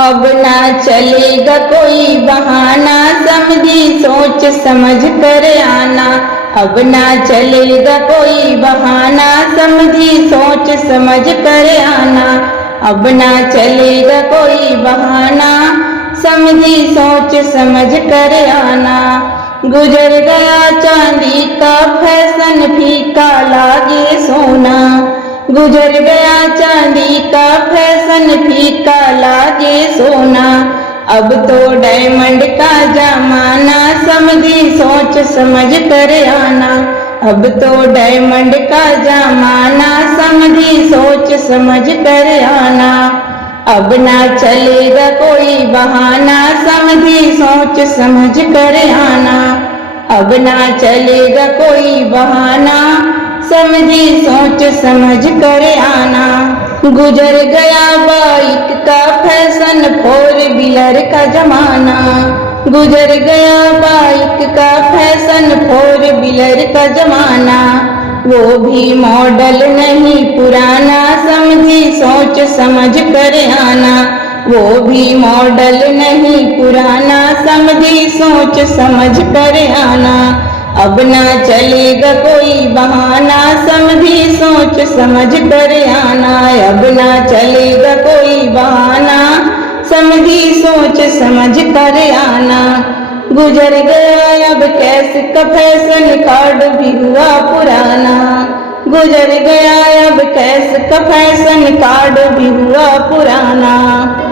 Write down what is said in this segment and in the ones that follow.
अब ना चलेगा कोई बहाना, समझी सोच समझ कर आना। अब ना चलेगा कोई बहाना, समझी सोच समझ कर आना। अब ना चलेगा कोई बहाना, समझी सोच समझ कर आना। गुजर गया चांदी का फैशन, फीका लागे सोना। गुजर गया चांदी का फैशन, फीका लागे सोना। अब तो डायमंड का जमाना, समझी सोच समझ कर आना। अब तो डायमंड का जमाना, समझी सोच समझ कर आना। अब ना चलेगा कोई बहाना, समझी सोच समझ कर आना। अब ना चलेगा कोई बहाना, समझी सोच समझ कर आना। गुजर गया बाइक का फैशन, फोर व्हीलर का जमाना। गुजर गया बाइक का फैशन, फोर व्हीलर का जमाना। वो भी मॉडल नहीं पुराना, समझी सोच समझ कर आना। वो भी मॉडल नहीं पुराना, समझी सोच समझ कर आना। अब ना चलेगा कोई बहाना, समझी सोच समझ कर आना। अब ना चलेगा कोई बहाना, समझी सोच समझ कर आना। गुजर गया अब कैश का फैशन, कार्ड भी हुआ पुराना। गुजर गया अब कैश का फैशन, कार्ड भी हुआ पुराना।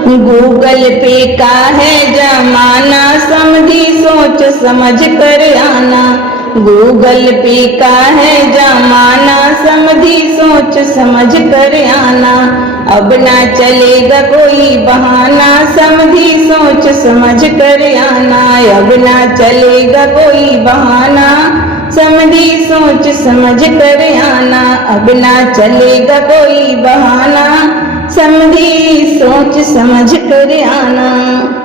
गूगल पे का है जमाना, समझी सोच समझ कर आना। गूगल पे का है जमाना, समझी सोच समझ कर आना। अब ना चलेगा कोई बहाना, समझी सोच समझ कर आना। अब ना चलेगा कोई बहाना, समझी सोच समझ कर आना। अब ना चलेगा कोई बहाना, समझी सोच समझ कर आना।